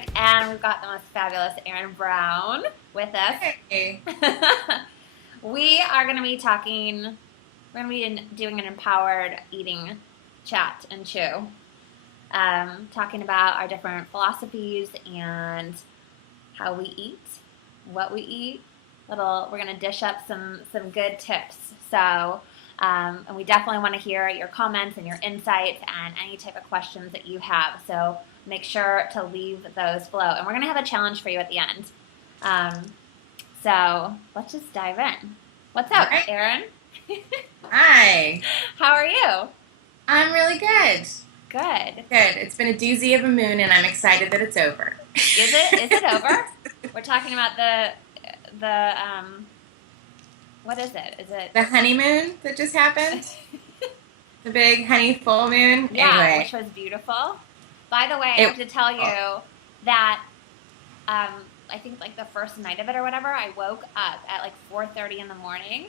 perfect. And we've got the most fabulous Erin Brown with us. Hey. We are going to be doing an empowered eating chat and chew, talking about our different philosophies and how we eat, what we eat. We're going to dish up some good tips. So, and we definitely want to hear your comments and your insights and any type of questions that you have. So make sure to leave those below. And we're going to have a challenge for you at the end. So let's just dive in. What's up, Hi. Erin? Hi. How are you? I'm really good. Good. Good. It's been a doozy of a moon, and I'm excited that it's over. Is it over? We're talking about the what is it? Is it The honeymoon that just happened? The big honey full moon? yeah, Anyway. which was beautiful. By the way, I It, have to tell you that I think like the first night of it or whatever, I woke up at like 4:30 in the morning.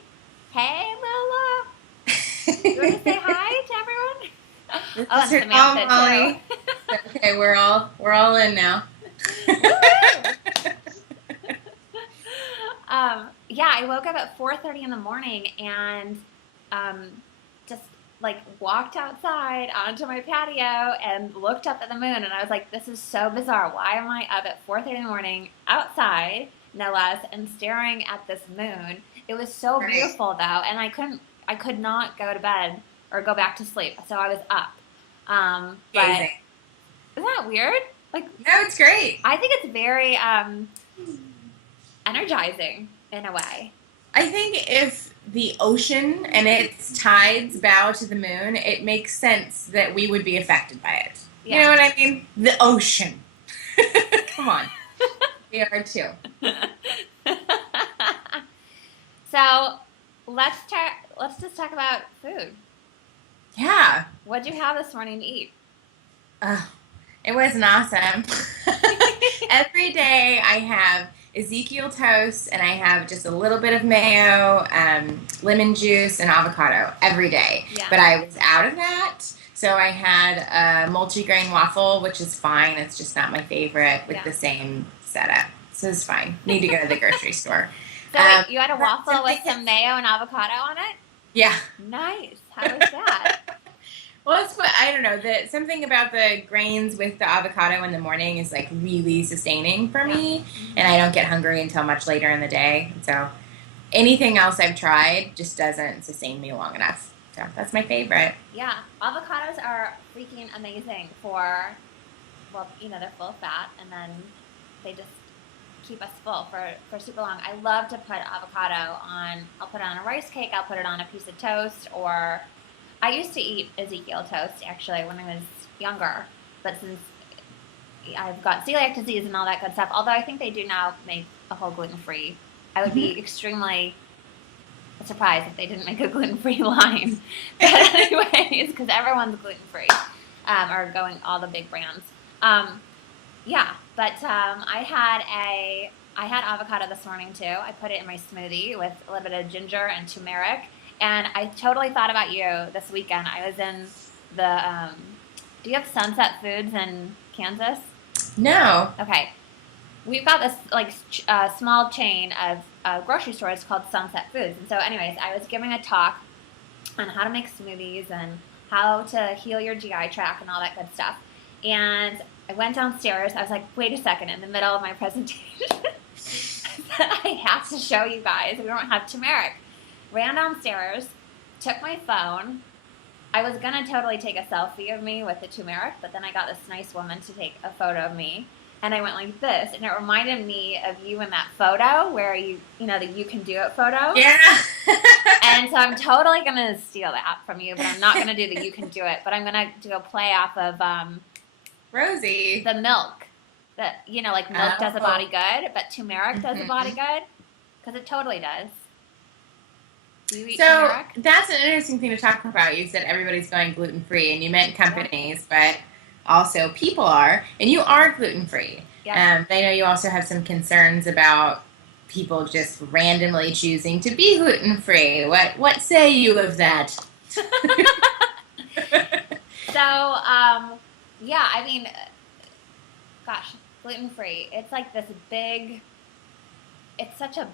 Hey, Lola, you want to say hi to everyone? this Oh, is and her call, Samantha Molly. too. Okay, we're all in now. Woohoo! Yeah, I woke up at 4:30 in the morning and just like walked outside onto my patio and looked up at the moon and I was like, this is so bizarre. Why am I up at 4:30 in the morning outside, no less, and staring at this moon? It was so Right. beautiful though, and I could not go to bed or go back to sleep, so I was up. But Amazing. isn't that weird? Like, No, it's great. I think it's very energizing in a way. I think if the ocean and its tides bow to the moon, it makes sense that we would be affected by it. You know Yeah. what I mean? The ocean. Come on. We are too. So let's just talk about food. Yeah. What'd you have this morning to eat? Uh, it was an awesome. Every day I have Ezekiel toast and I have just a little bit of mayo, lemon juice, and avocado every day. Yeah. But I was out of that. So I had a multigrain waffle, which is fine. It's just not my favorite with Yeah. the same setup. So it's fine. Need to go to the grocery store. So you had a waffle with some mayo and avocado on it? Yeah. Nice. How was that? Well, it's what I don't know. Something about the grains with the avocado in the morning is like really sustaining for me, and I don't get hungry until much later in the day. So anything else I've tried just doesn't sustain me long enough. So that's my favorite. Yeah, avocados are freaking amazing for, well, they're full of fat, and then they just keep us full for super long. I love to put avocado on, I'll put it on a rice cake, I'll put it on a piece of toast, or I used to eat Ezekiel toast actually when I was younger, but since I've got celiac disease and all that good stuff, although I think they do now make a whole gluten-free, I would be extremely surprised if they didn't make a gluten-free line. But anyways, because everyone's gluten-free, or going all the big brands. Yeah, but I had avocado this morning too. I put it in my smoothie with a little bit of ginger and turmeric, and I totally thought about you this weekend. I was in the. Do you have Sunset Foods in Kansas? No. Okay, we've got this like small chain of grocery stores called Sunset Foods, and so anyways, I was giving a talk on how to make smoothies and how to heal your GI tract and all that good stuff, and I went downstairs. I was like, wait a second, in the middle of my presentation, I have to show you guys. We don't have turmeric. Ran downstairs, took my phone. I was going to totally take a selfie of me with the turmeric, but then I got this nice woman to take a photo of me. And I went like this, and it reminded me of you in that photo where the you can do it photo. Yeah. And so I'm totally going to steal that from you, but I'm not going to do the you can do it. But I'm going to do a play off of Rosie. the milk. That like milk does a Oh. body good, but turmeric does a body good, because it totally does. Do you eat So turmeric? that's an interesting thing to talk about. You said everybody's going gluten free, and you meant companies, but also people are, and you are gluten free. Yeah. I know you also have some concerns about people just randomly choosing to be gluten free. What say you of that? So, yeah, I mean, gosh, gluten-free. It's like this big, it's such a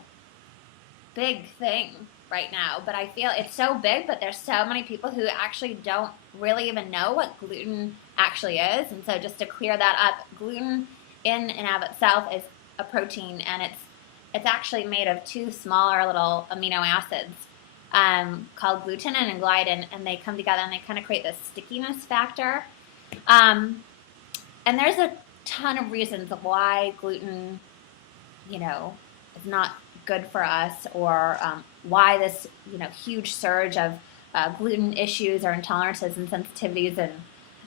big thing right now, but I feel it's so big, but there's so many people who actually don't really even know what gluten actually is. And so just to clear that up, gluten in and of itself is a protein, and it's actually made of two smaller little amino acids called glutenin and gliadin, and they come together and they kind of create this stickiness factor. And there's a ton of reasons of why gluten, is not good for us, or why this, huge surge of gluten issues or intolerances and sensitivities and,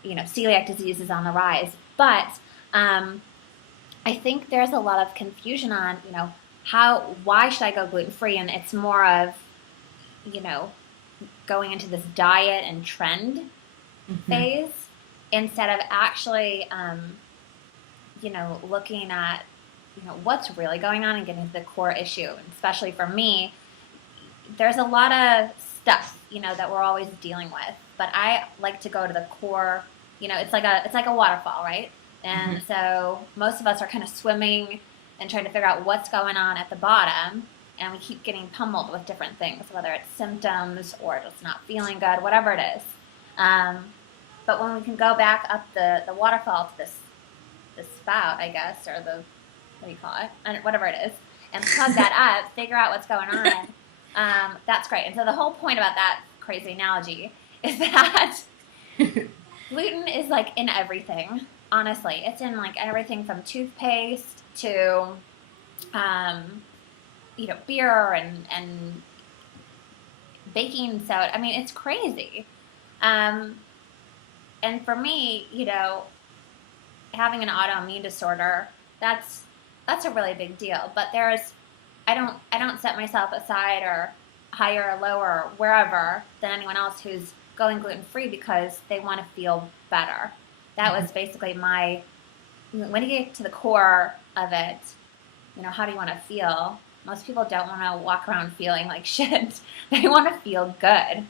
celiac disease is on the rise. But I think there's a lot of confusion on, why should I go gluten-free? And it's more of, going into this diet and trend phase instead of actually, looking at, what's really going on and getting to the core issue. And especially for me, there's a lot of stuff, that we're always dealing with. But I like to go to the core, it's like a waterfall, right? And so most of us are kind of swimming and trying to figure out what's going on at the bottom. And we keep getting pummeled with different things, whether it's symptoms or just not feeling good, whatever it is. But when we can go back up the waterfall to this spout, I guess, or the, what do you call it? And whatever it is, and plug that up, figure out what's going on, that's great. And so the whole point about that crazy analogy is that gluten is like in everything, honestly. It's in like everything from toothpaste to, beer and baking soda. I mean, it's crazy. And for me, having an autoimmune disorder, that's a really big deal. But I don't set myself aside or higher or lower or wherever than anyone else who's going gluten-free because they want to feel better. That was basically when you get to the core of it, how do you want to feel? Most people don't want to walk around feeling like shit. They want to feel good.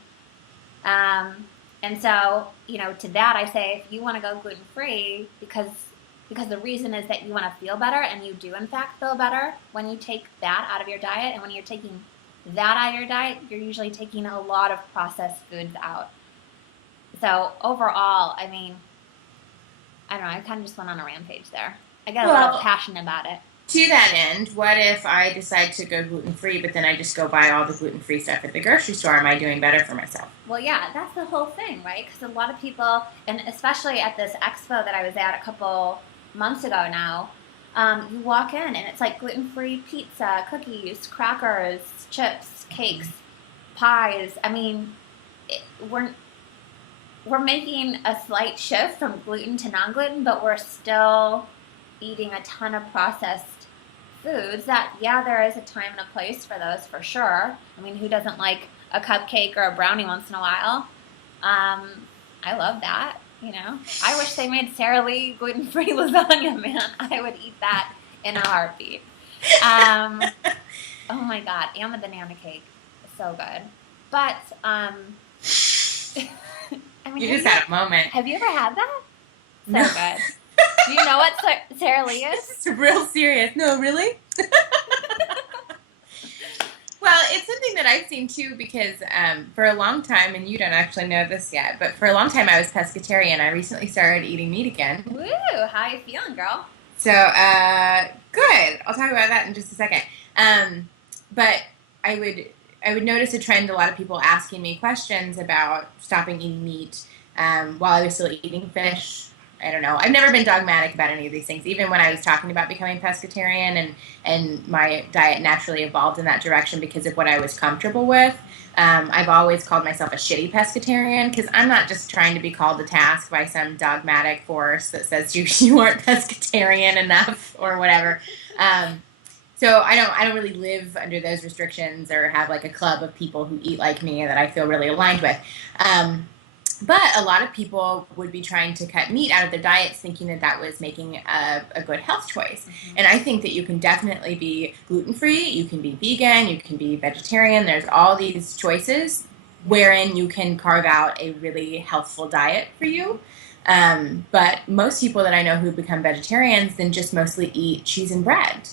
And so, to that I say, if you want to go gluten-free, because the reason is that you want to feel better, and you do in fact feel better when you take that out of your diet. And when you're taking that out of your diet, you're usually taking a lot of processed foods out. So overall, I mean, I don't know, I kind of just went on a rampage there. I got a lot of passion about it. To that end, what if I decide to go gluten-free, but then I just go buy all the gluten-free stuff at the grocery store? Am I doing better for myself? Well, yeah, that's the whole thing, right? Because a lot of people, and especially at this expo that I was at a couple months ago now, you walk in and it's like gluten-free pizza, cookies, crackers, chips, cakes, pies. I mean, we're making a slight shift from gluten to non-gluten, but we're still eating a ton of processed foods that, yeah, there is a time and a place for those for sure. I mean, who doesn't like a cupcake or a brownie once in a while? I love that, I wish they made Sara Lee gluten-free lasagna, man. I would eat that in a heartbeat. Oh my God, and the banana cake is so good. But, I mean, you just had a moment. Have you ever had that? So No. good. Do you know what Sara Lee is? It's real serious. No, really? Well, it's something that I've seen too because for a long time, and you don't actually know this yet, but for a long time I was pescatarian. I recently started eating meat again. Woo! How you feeling, girl? So, good. I'll talk about that in just a second. But I would notice a trend, a lot of people asking me questions about stopping eating meat while I was still eating fish. I don't know. I've never been dogmatic about any of these things. Even when I was talking about becoming pescatarian and my diet naturally evolved in that direction because of what I was comfortable with, I've always called myself a shitty pescatarian because I'm not just trying to be called to task by some dogmatic force that says you aren't pescatarian enough or whatever. So I don't really live under those restrictions or have like a club of people who eat like me that I feel really aligned with. But a lot of people would be trying to cut meat out of their diets thinking that that was making a good health choice. Mm-hmm. And I think that you can definitely be gluten-free, you can be vegan, you can be vegetarian. There's all these choices wherein you can carve out a really healthful diet for you. But most people that I know who become vegetarians then just mostly eat cheese and bread, Yeah.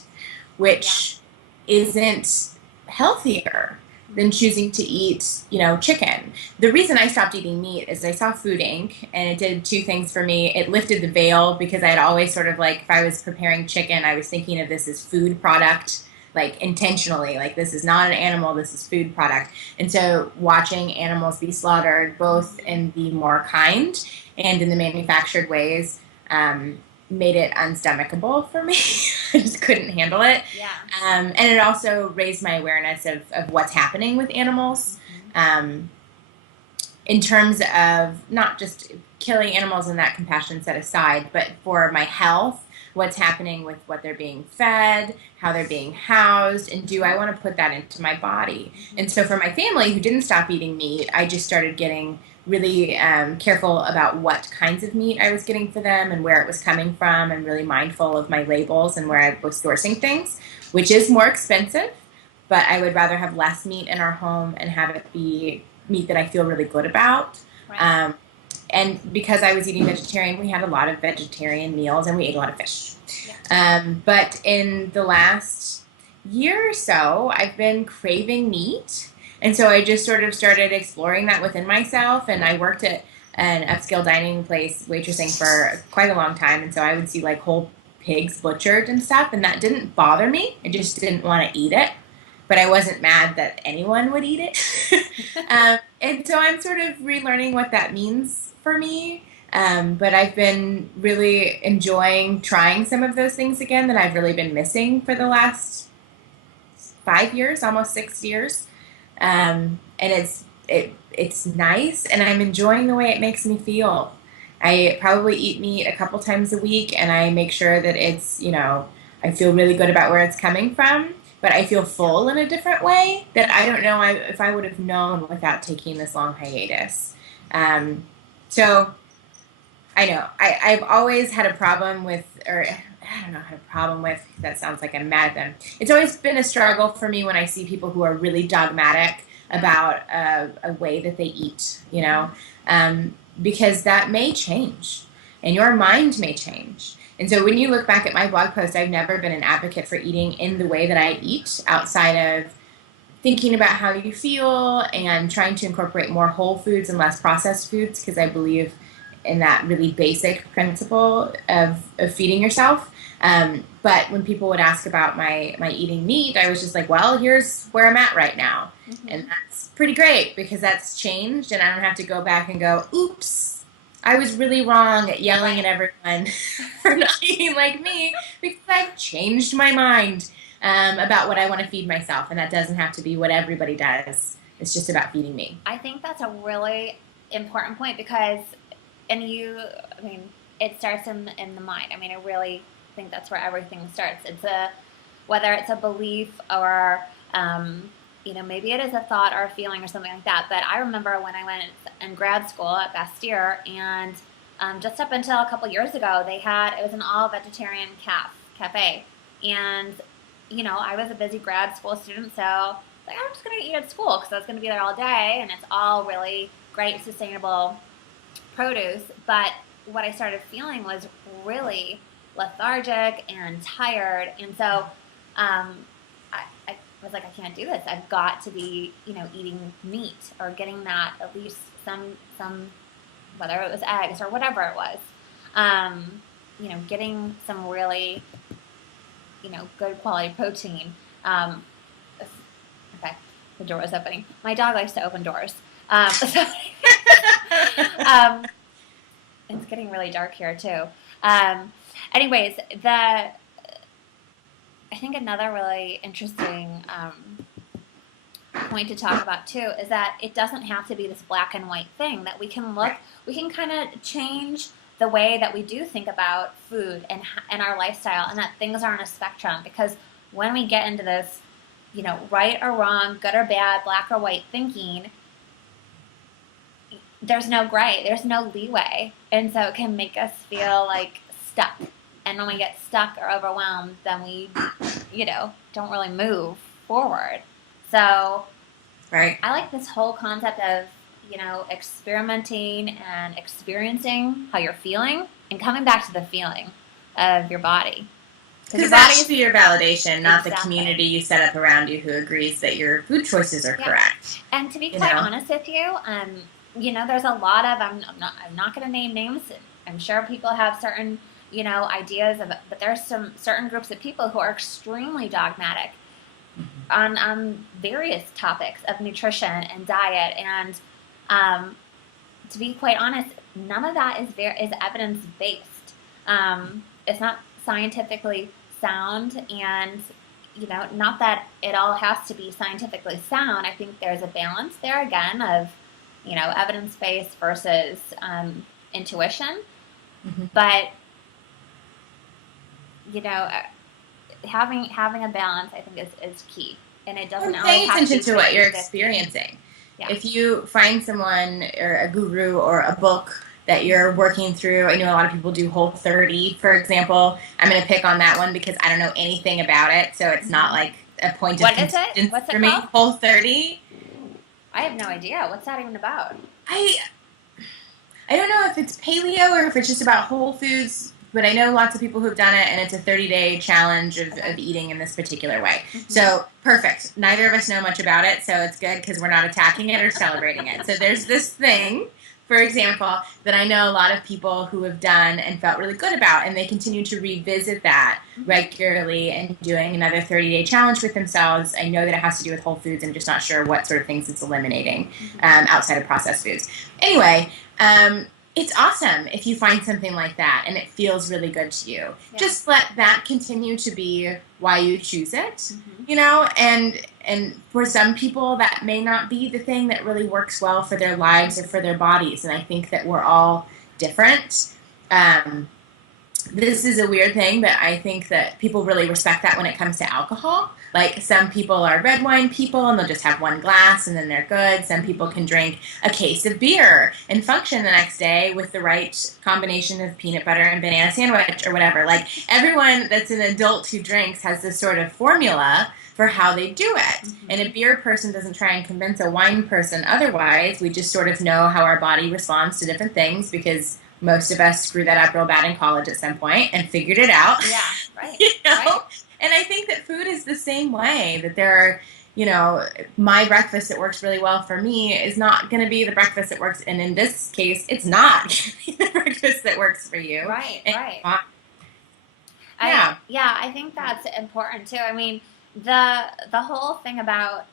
which isn't healthier than choosing to eat, chicken. The reason I stopped eating meat is I saw Food Inc. and it did two things for me. It lifted the veil because I had always sort of like, if I was preparing chicken, I was thinking of this as food product, like intentionally, like this is not an animal, this is food product. And so watching animals be slaughtered, both in the more kind and in the manufactured ways, made it unstomachable for me. I just couldn't handle it. Yeah. And it also raised my awareness of what's happening with animals, um, in terms of not just killing animals and that compassion set aside, but for my health, what's happening with what they're being fed, how they're being housed, and do I want to put that into my body? And so for my family who didn't stop eating meat, I just started getting really careful about what kinds of meat I was getting for them and where it was coming from, and really mindful of my labels and where I was sourcing things, which is more expensive, but I would rather have less meat in our home and have it be meat that I feel really good about. Right. And because I was eating vegetarian, we had a lot of vegetarian meals and we ate a lot of fish. Yeah. But in the last year or so, I've been craving meat. And so I just sort of started exploring that within myself. And I worked at an upscale dining place waitressing for quite a long time. And so I would see like whole pigs butchered and stuff. And that didn't bother me. I just didn't want to eat it. But I wasn't mad that anyone would eat it. And so I'm sort of relearning what that means for me. But I've been really enjoying trying some of those things again that I've really been missing for the last 5 years, almost 6 years. And it's nice, and I'm enjoying the way it makes me feel. I probably eat meat a couple times a week, and I make sure that it's, I feel really good about where it's coming from, but I feel full in a different way that I don't know if I would have known without taking this long hiatus. So I know I've always had a problem with, or I don't know, had a problem with, that sounds like I'm mad at them. It's always been a struggle for me when I see people who are really dogmatic about a way that they eat, because that may change and your mind may change. And so when you look back at my blog post, I've never been an advocate for eating in the way that I eat, outside of thinking about how you feel and trying to incorporate more whole foods and less processed foods, because I believe in that really basic principle of feeding yourself. But when people would ask about my eating meat, I was just like, well, here's where I'm at right now. Mm-hmm. And that's pretty great because that's changed, and I don't have to go back and go, oops, I was really wrong at yelling at everyone for not eating like me, because I've changed my mind about what I want to feed myself. And that doesn't have to be what everybody does. It's just about feeding me. I think that's a really important point because, it starts in the mind. I really think that's where everything starts. Whether it's a belief or, maybe it is a thought or a feeling or something like that. But I remember when I went in grad school at Bastyr, and just up until a couple years ago, it was an all vegetarian cafe. And, I was a busy grad school student, so I'm just going to eat at school because I was going to be there all day, and it's all really great, sustainable produce. But what I started feeling was really lethargic and tired, and so I was like, I can't do this. I've got to be, eating meat or getting that, at least some whether it was eggs or whatever it was, getting some really, good quality protein. Okay, the door is opening. My dog likes to open doors. It's getting really dark here too. Anyways, I think another really interesting point to talk about too is that it doesn't have to be this black and white thing, that we can kind of change the way that we do think about food and our lifestyle, and that things are on a spectrum. Because when we get into this, right or wrong, good or bad, black or white thinking, there's no gray, there's no leeway, and so it can make us feel like stuck. And when we get stuck or overwhelmed, then we, don't really move forward. So right. I like this whole concept of, experimenting and experiencing how you're feeling and coming back to the feeling of your body. Because that should be your validation, not Exactly. the community you set up around you who agrees that your food choices are correct. And to be quite honest with you, there's a lot of, I'm not going to name names. I'm sure people have certain, ideas of it, but there's some certain groups of people who are extremely dogmatic on various topics of nutrition and diet. And to be quite honest, none of that is evidence-based. It's not scientifically sound, and not that it all has to be scientifically sound. I think there's a balance there again of evidence-based versus intuition. But having a balance, I think, is key, and it doesn't pay attention to what you're experiencing. Yeah. If you find someone or a guru or a book that you're working through, I know a lot of people do Whole30, for example. I'm going to pick on that one because I don't know anything about it, so it's not like a point of contention for me. Whole30. I have no idea. What's that even about? I don't know if it's paleo or if it's just about whole foods, but I know lots of people who've done it, and it's a 30-day challenge of eating in this particular way. So, perfect. Neither of us know much about it, so it's good because we're not attacking it or celebrating it. So there's this thing, for example, that I know a lot of people who have done and felt really good about, and they continue to revisit that regularly and doing another 30-day challenge with themselves. I know that it has to do with whole foods. I'm just not sure what sort of things it's eliminating outside of processed foods. Anyway, it's awesome if you find something like that and it feels really good to you. Yeah. Just let that continue to be why you choose it, and for some people that may not be the thing that really works well for their lives or for their bodies. And I think that we're all different. This is a weird thing, but I think that people really respect that when it comes to alcohol. Like, some people are red wine people and they'll just have one glass and then they're good. Some people can drink a case of beer and function the next day with the right combination of peanut butter and banana sandwich or whatever. Like, everyone that's an adult who drinks has this sort of formula for how they do it. And a beer person doesn't try and convince a wine person otherwise. We just sort of know how our body responds to different things because most of us screwed that up real bad in college at some point and figured it out. Yeah, right. Right. And I think that food is the same way, that there are, my breakfast that works really well for me is not going to be the breakfast that works. And in this case, it's not the breakfast that works for you. Right, right. I think that's important too. I mean, the whole thing about,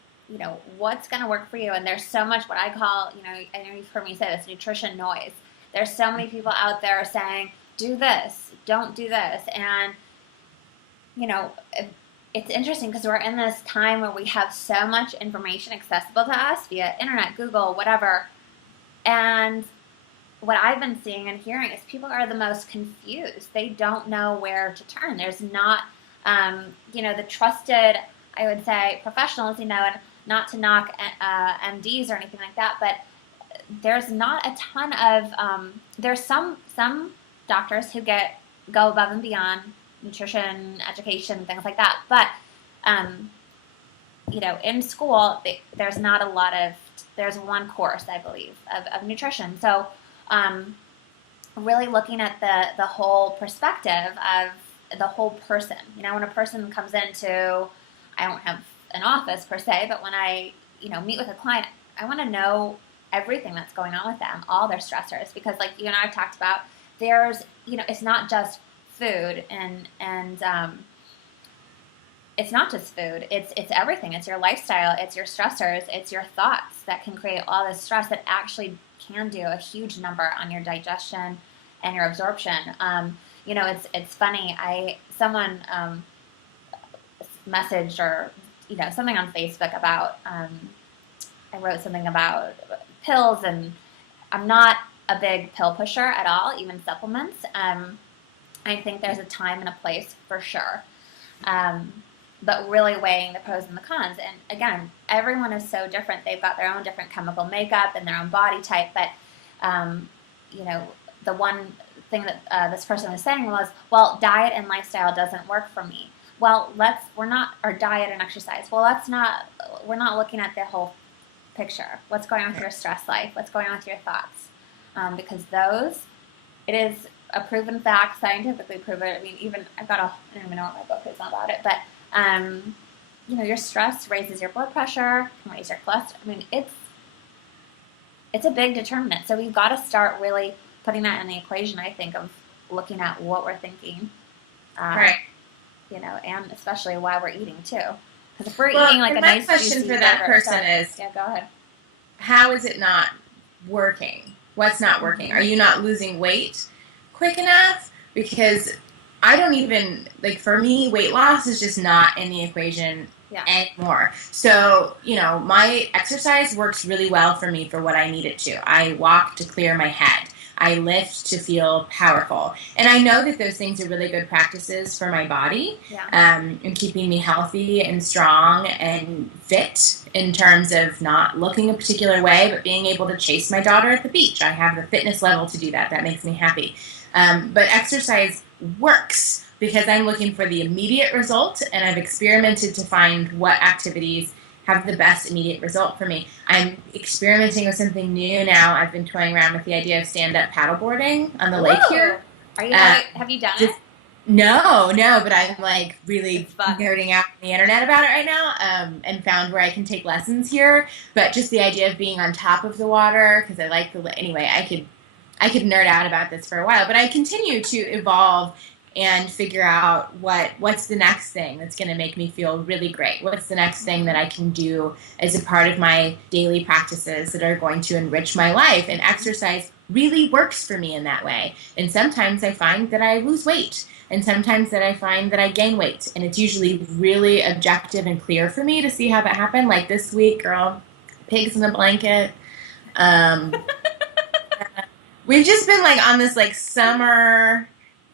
what's going to work for you. And there's so much what I call, I know you've heard me say this, nutrition noise. There's so many people out there saying, do this, don't do this. And, it's interesting because we're in this time where we have so much information accessible to us via internet, Google, whatever. And what I've been seeing and hearing is people are the most confused. They don't know where to turn. There's not, the trusted, I would say, professionals, and not to knock MDs or anything like that, but there's not a ton of, there's some doctors who go above and beyond nutrition, education, things like that. But, in school, there's not a lot of, there's one course, I believe, of nutrition. So, really looking at the whole perspective of the whole person. When a person comes into, I don't have an office per se, but when I, meet with a client, I want to know everything that's going on with them, all their stressors, because like you and I have talked about, there's, it's not just food and it's not just food, it's everything. It's your lifestyle, it's your stressors, it's your thoughts that can create all this stress that actually can do a huge number on your digestion and your absorption. It's funny, someone messaged or, something on Facebook about, I wrote something about pills, and I'm not a big pill pusher at all, even supplements. I think there's a time and a place for sure. But really weighing the pros and the cons. And again, everyone is so different. They've got their own different chemical makeup and their own body type. But, the one thing that this person was saying was, well, diet and lifestyle doesn't work for me. Well, or diet and exercise. Well, we're not looking at the whole picture. What's going on with your stress life? What's going on with your thoughts? Because it is a proven fact, scientifically proven. I mean, even I don't even know what my book is about it, but your stress raises your blood pressure, can raise your cholesterol. I mean, it's a big determinant. So we've got to start really putting that in the equation, I think, of looking at what we're thinking. Right. And especially why we're eating too. Because if we're eating like a nice question for that person is, yeah, go ahead. How is it not working? What's not working? Are you not losing weight quick enough? Because I don't even, for me, weight loss is just not in the equation anymore. So, my exercise works really well for me for what I need it to. I walk to clear my head. I lift to feel powerful. And I know that those things are really good practices for my body and keeping me healthy and strong and fit in terms of not looking a particular way, but being able to chase my daughter at the beach. I have the fitness level to do that. That makes me happy. But exercise works because I'm looking for the immediate result, and I've experimented to find what activities have the best immediate result for me. I'm experimenting with something new now. I've been toying around with the idea of stand-up paddleboarding on the lake here. Are you? Have you done it? No, but I'm really nerding out on the internet about it right now, and found where I can take lessons here. But just the idea of being on top of the water, because I like anyway, I could nerd out about this for a while, but I continue to evolve and figure out what's the next thing that's going to make me feel really great. What's the next thing that I can do as a part of my daily practices that are going to enrich my life? And exercise really works for me in that way. And sometimes I find that I lose weight, and sometimes that I find that I gain weight. And it's usually really objective and clear for me to see how that happened. Like this week, girl, pigs in a blanket. We've just been on this summer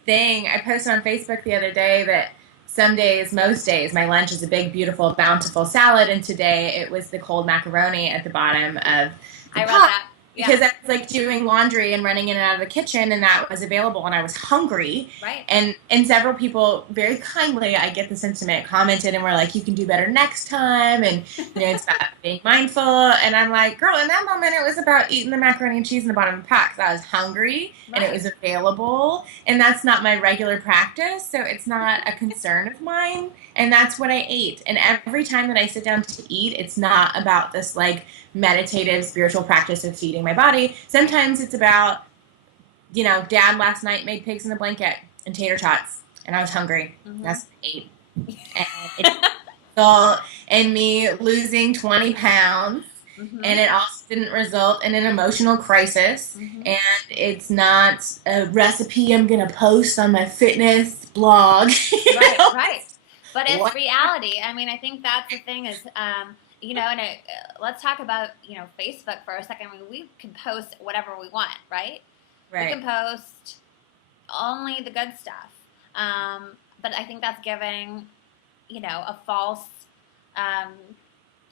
thing. I posted on Facebook the other day that some days, most days, my lunch is a big, beautiful, bountiful salad, and today it was the cold macaroni at the bottom of the pot. Because I was doing laundry and running in and out of the kitchen, and that was available, and I was hungry. Right. And several people very kindly, I get the sentiment, commented and were like, you can do better next time, and it's about being mindful. And I'm like, girl, in that moment it was about eating the macaroni and cheese in the bottom of the pot because I was hungry and it was available, and that's not my regular practice, so it's not a concern of mine, and that's what I ate. And every time that I sit down to eat, it's not about this meditative spiritual practice of feeding my body. Sometimes it's about, Dad last night made pigs in a blanket and tater tots, and I was hungry. Mm-hmm. That's what I ate. And it in me losing 20 pounds, and it also didn't result in an emotional crisis, and it's not a recipe I'm going to post on my fitness blog. Right. But it's reality. I mean, I think that's the thing is, let's talk about, Facebook for a second. I mean, we can post whatever we want, right? Right. We can post only the good stuff. But I think that's giving, a false,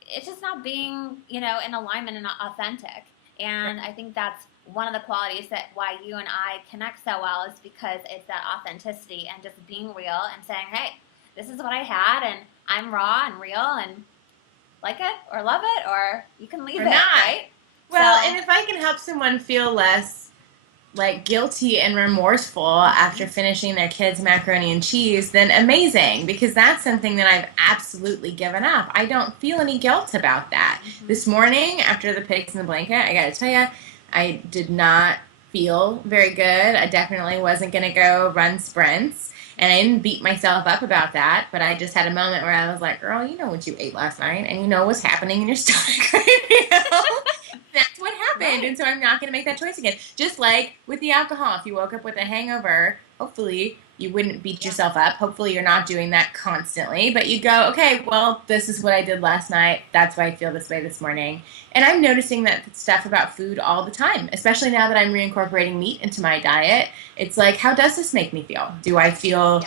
it's just not being, in alignment and not authentic. And I think that's one of the qualities that why you and I connect so well is because it's that authenticity and just being real and saying, hey, this is what I had, and I'm raw and real, and like it or love it, or you can leave it, right? Well, and if I can help someone feel less guilty and remorseful after finishing their kids' macaroni and cheese, then amazing, because that's something that I've absolutely given up. I don't feel any guilt about that. This morning, after the pigs in the blanket, I got to tell you, I did not feel very good. I definitely wasn't going to go run sprints. And I didn't beat myself up about that, but I just had a moment where I was like, girl, you know what you ate last night, and you know what's happening in your stomach right now. That's what happened, right. And so I'm not going to make that choice again. Just like with the alcohol, if you woke up with a hangover, hopefully you wouldn't beat yourself up. Hopefully you're not doing that constantly, but you go, okay, well, this is what I did last night. That's why I feel this way this morning. And I'm noticing that stuff about food all the time, especially now that I'm reincorporating meat into my diet. It's like, how does this make me feel? Do I feel,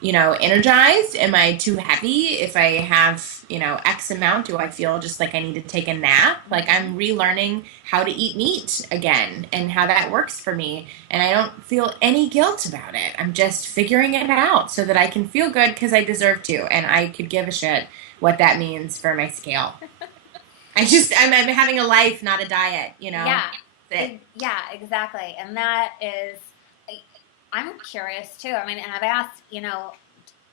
energized? Am I too heavy? If I have, X amount, do I feel just like I need to take a nap? Like I'm relearning how to eat meat again and how that works for me. And I don't feel any guilt about it. I'm just figuring it out so that I can feel good because I deserve to. And I could give a shit what that means for my scale. I'm having a life, not a diet, you know? Yeah. That's it. Yeah, exactly. And that is, I'm curious too. I mean, and I've asked,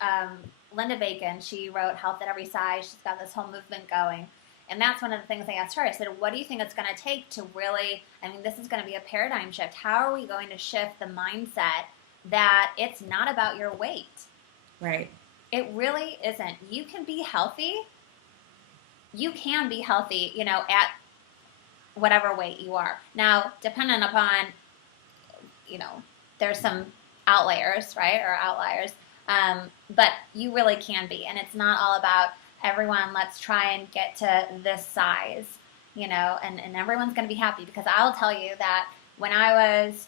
um, Linda Bacon, she wrote Health at Every Size. She's got this whole movement going. And that's one of the things I asked her. I said, what do you think it's going to take to really, I mean, this is going to be a paradigm shift. How are we going to shift the mindset that it's not about your weight? Right. It really isn't. You can be healthy. You can be healthy, at whatever weight you are. Now, dependent upon, there's some outliers, right, or outliers, but you really can be. And it's not all about everyone, let's try and get to this size, and everyone's going to be happy. Because I'll tell you that when I was,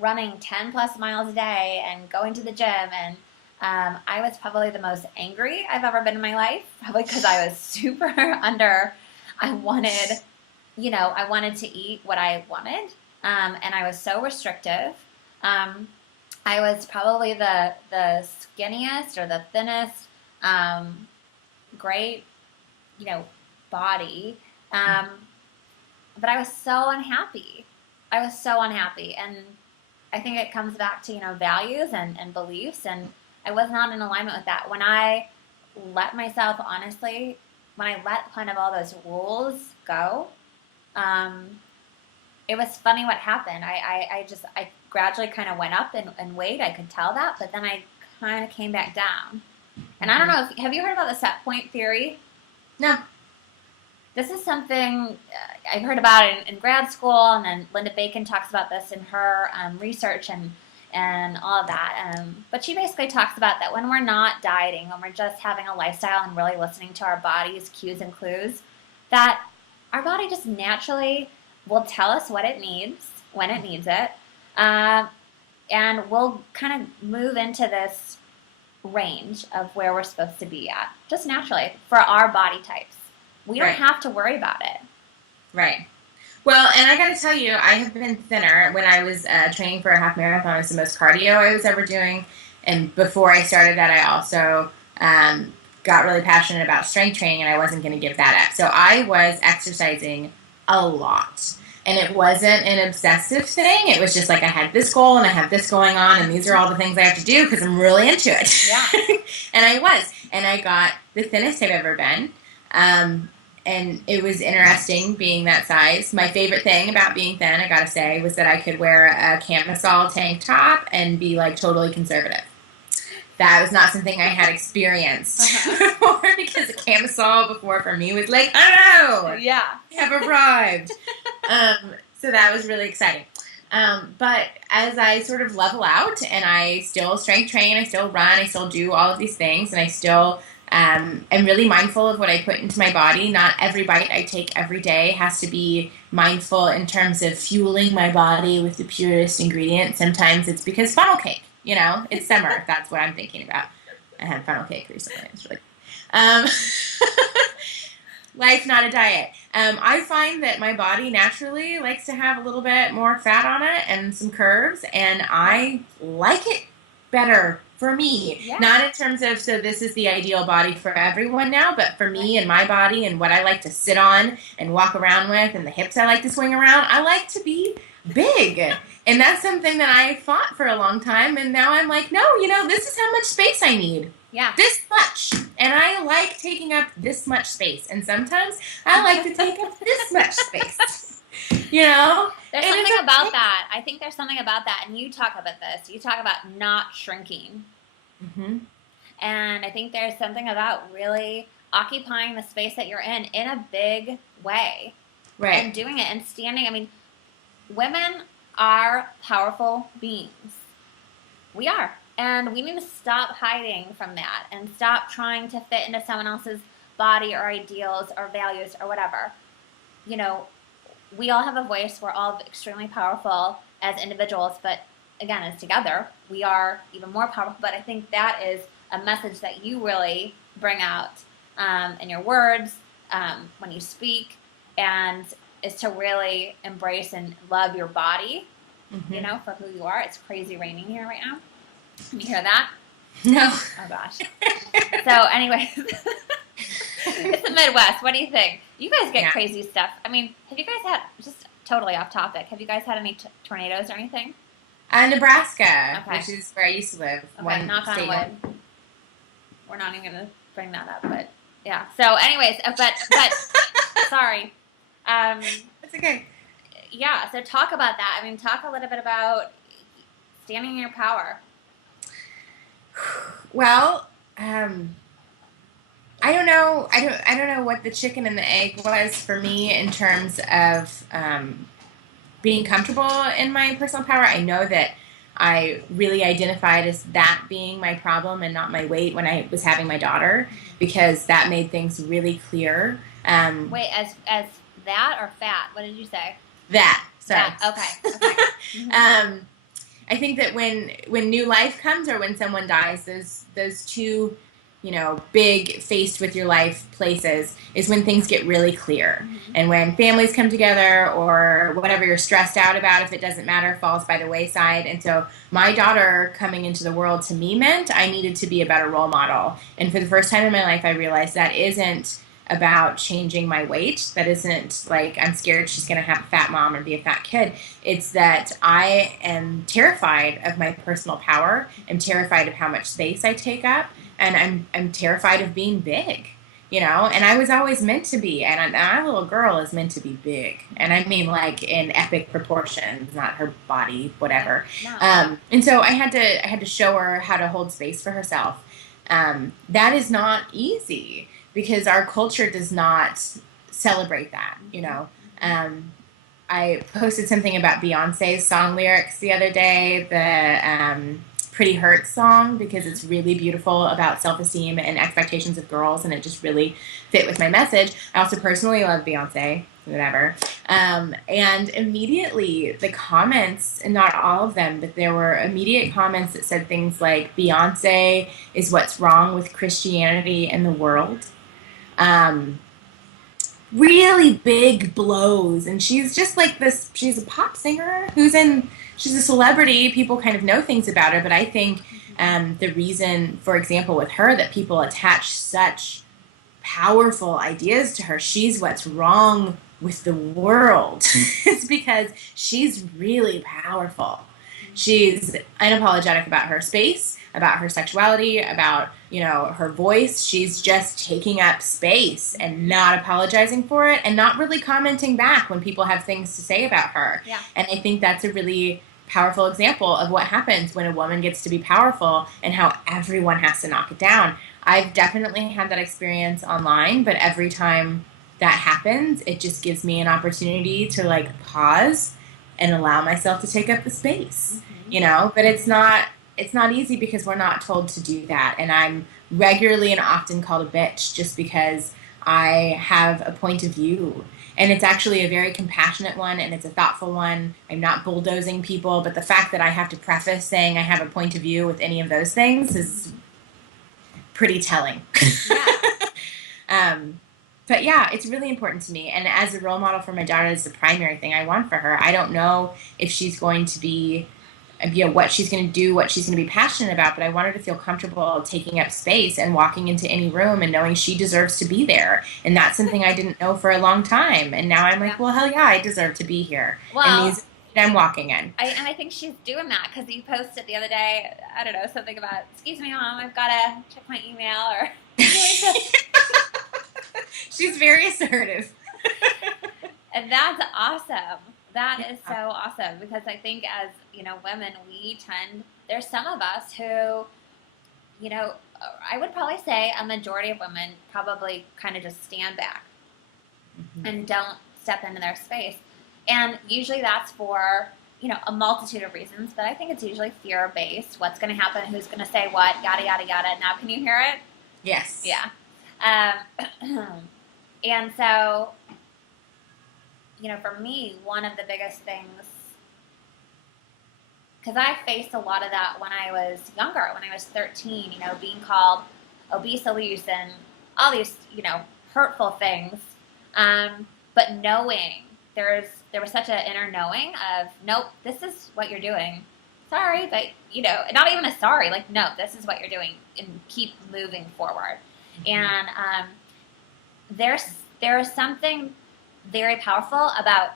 running 10 plus miles a day and going to the gym, and I was probably the most angry I've ever been in my life, probably because I was super I wanted to eat what I wanted, and I was so restrictive. I was probably the skinniest or the thinnest, great, body, but I was so unhappy. And I think it comes back to values and beliefs, and I was not in alignment with that. When I let myself, honestly, when I let kind of all those rules go, it was funny what happened. I gradually kind of went up in weight. I could tell that, but then I kind of came back down. And I don't know, have you heard about the set point theory? No. This is something I've heard about in grad school, and then Linda Bacon talks about this in her research and all of that. But she basically talks about that when we're not dieting, when we're just having a lifestyle and really listening to our body's cues and clues, that our body just naturally will tell us what it needs when it needs it, and we'll kind of move into this range of where we're supposed to be at, just naturally, for our body types. We don't have to worry about it. Right. Well, and I got to tell you, I have been thinner. When I was training for a half marathon, it was the most cardio I was ever doing. And before I started that, I also got really passionate about strength training, and I wasn't going to give that up. So I was exercising a lot. And it wasn't an obsessive thing. It was just like I had this goal and I have this going on, and these are all the things I have to do because I'm really into it. Yeah. And I was. And I got the thinnest I've ever been. And it was interesting being that size. My favorite thing about being thin, I gotta say, was that I could wear a camisole tank top and be like totally conservative. That was not something I had experienced before, because a camisole before for me was like, oh, yeah, I have arrived. So that was really exciting. But as I sort of level out and I still strength train, I still run, I still do all of these things, and I still am really mindful of what I put into my body. Not every bite I take every day has to be mindful in terms of fueling my body with the purest ingredients. Sometimes it's because funnel cake. It's summer. That's what I'm thinking about. I had funnel cake recently. It's really life, not a diet. I find that my body naturally likes to have a little bit more fat on it and some curves, and I like it better for me. Yeah. Not in terms of, so this is the ideal body for everyone now, but for me and my body and what I like to sit on and walk around with and the hips I like to swing around, I like to be big. And that's something that I fought for a long time, and now I'm like, no, this is how much space I need. Yeah. This much. And I like taking up this much space. And sometimes I like to take up this much space. There's something about that. I think there's something about that. And you talk about this. You talk about not shrinking. Mm-hmm. And I think there's something about really occupying the space that you're in a big way. Right. And doing it and standing. I mean, women are powerful beings. We are. And we need to stop hiding from that and stop trying to fit into someone else's body or ideals or values or whatever. We all have a voice. We're all extremely powerful as individuals, but again, as together, we are even more powerful. But I think that is a message that you really bring out in your words, when you speak, and is to really embrace and love your body, for who you are. It's crazy raining here right now. Can you hear that? No. Oh, gosh. So, anyways. It's the Midwest. What do you think? You guys get Yeah. crazy stuff. I mean, have you guys had, just totally off topic, have you guys had any tornadoes or anything? Nebraska, Okay. which is where I used to live. Okay, One knock on state. wood. We're not even going to bring that up, but yeah. So anyways, but sorry. That's okay. Yeah, so talk about that. I mean, talk a little bit about standing in your power. Well, I don't know. I don't know what the chicken and the egg was for me in terms of being comfortable in my personal power. I know that I really identified as that being my problem and not my weight when I was having my daughter, because that made things really clear. Wait, as that or fat? What did you say? That. Sorry. That. Okay. I think that when new life comes or when someone dies, those two, big faced with your life places is when things get really clear. Mm-hmm. And when families come together or whatever you're stressed out about, if it doesn't matter, falls by the wayside. And so my daughter coming into the world to me meant I needed to be a better role model. And for the first time in my life, I realized that isn't about changing my weight. That isn't like I'm scared she's going to have a fat mom and be a fat kid. It's that I am terrified of my personal power. I'm terrified of how much space I take up. And I'm terrified of being big, and I was always meant to be. And our little girl is meant to be big. And I mean like in epic proportions, not her body, whatever. No. And so I had to show her how to hold space for herself. That is not easy, because our culture does not celebrate that, I posted something about Beyonce's song lyrics the other day, the Pretty Hurts song, because it's really beautiful about self-esteem and expectations of girls, and it just really fit with my message. I also personally love Beyonce, whatever. And immediately the comments, and not all of them, but there were immediate comments that said things like, Beyonce is what's wrong with Christianity and the world. Really big blows, and she's just like this, she's a pop singer she's a celebrity, people kind of know things about her, but I think the reason, for example, with her, that people attach such powerful ideas to her, she's what's wrong with the world, it's because she's really powerful. She's unapologetic about her space, about her sexuality, about, her voice. She's just taking up space and not apologizing for it and not really commenting back when people have things to say about her. Yeah. And I think that's a really powerful example of what happens when a woman gets to be powerful and how everyone has to knock it down. I've definitely had that experience online, but every time that happens, it just gives me an opportunity to pause and allow myself to take up the space, but it's not easy because we're not told to do that. And I'm regularly and often called a bitch just because I have a point of view. And it's actually a very compassionate one, and it's a thoughtful one. I'm not bulldozing people, but the fact that I have to preface saying I have a point of view with any of those things is pretty telling. Yeah. But yeah, it's really important to me. And as a role model for my daughter, it's the primary thing I want for her. I don't know if she's going to be, what she's going to do, what she's going to be passionate about, but I want her to feel comfortable taking up space and walking into any room and knowing she deserves to be there. And that's something I didn't know for a long time. And now I'm like, well, hell yeah, I deserve to be here. Well, and these I'm walking in. And I think she's doing that, because you posted the other day, I don't know, something about, excuse me, Mom, I've got to check my email, or She's very assertive. and that's awesome. That is so awesome, because I think as, women, there's some of us who, I would probably say a majority of women probably kind of just stand back and don't step into their space. And usually that's for, a multitude of reasons, but I think it's usually fear-based. What's going to happen? Who's going to say what? Yada, yada, yada. Now, can you hear it? Yes. Yeah. And so, for me, one of the biggest things, because I faced a lot of that when I was younger, when I was 13, being called obese Elyse and all these, hurtful things. But knowing, there was such an inner knowing of, nope, this is what you're doing. Sorry, but, not even a sorry, no, this is what you're doing, and keep moving forward. And there is something very powerful about,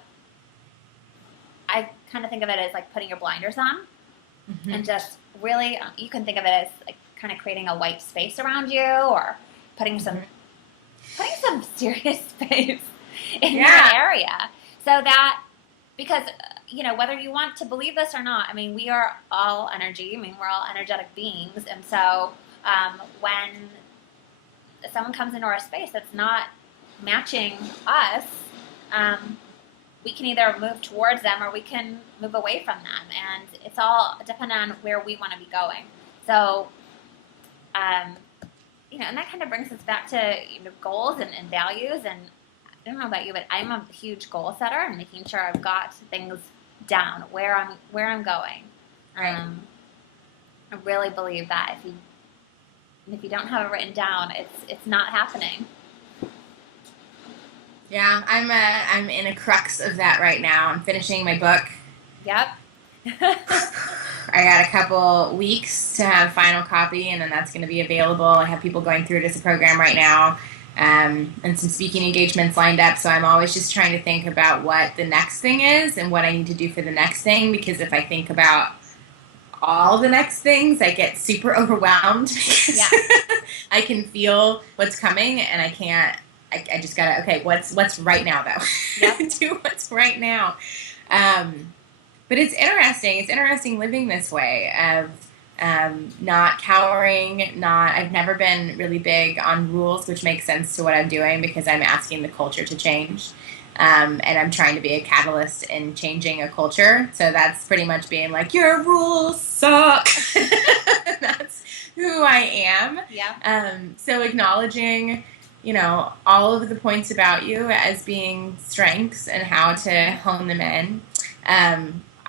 I kind of think of it as like putting your blinders on and just really, you can think of it as like kind of creating a white space around you, or putting some serious space in your area, so that, because whether you want to believe this or not, I mean, we are all energy. I mean, we're all energetic beings, and so when someone comes into our space that's not matching us, we can either move towards them or we can move away from them, and it's all dependent on where we want to be going. So, and that kind of brings us back to goals and values. And I don't know about you, but I'm a huge goal setter and making sure I've got things down where I'm going. Right. I really believe that if you don't have it written down, it's not happening. Yeah, I'm in a crux of that right now. I'm finishing my book. Yep. I got a couple weeks to have final copy, and then that's going to be available. I have people going through it as a program right now, and some speaking engagements lined up. So I'm always just trying to think about what the next thing is and what I need to do for the next thing, because if I think about all the next things, I get super overwhelmed because I can feel what's coming, and I can't. I just gotta, okay, what's right now though? Yep. Do what's right now. But it's interesting. It's interesting living this way of not cowering. I've never been really big on rules, which makes sense to what I'm doing because I'm asking the culture to change. And I'm trying to be a catalyst in changing a culture. So that's pretty much being like, your rules suck. That's who I am. Yeah. So acknowledging, all of the points about you as being strengths and how to hone them in.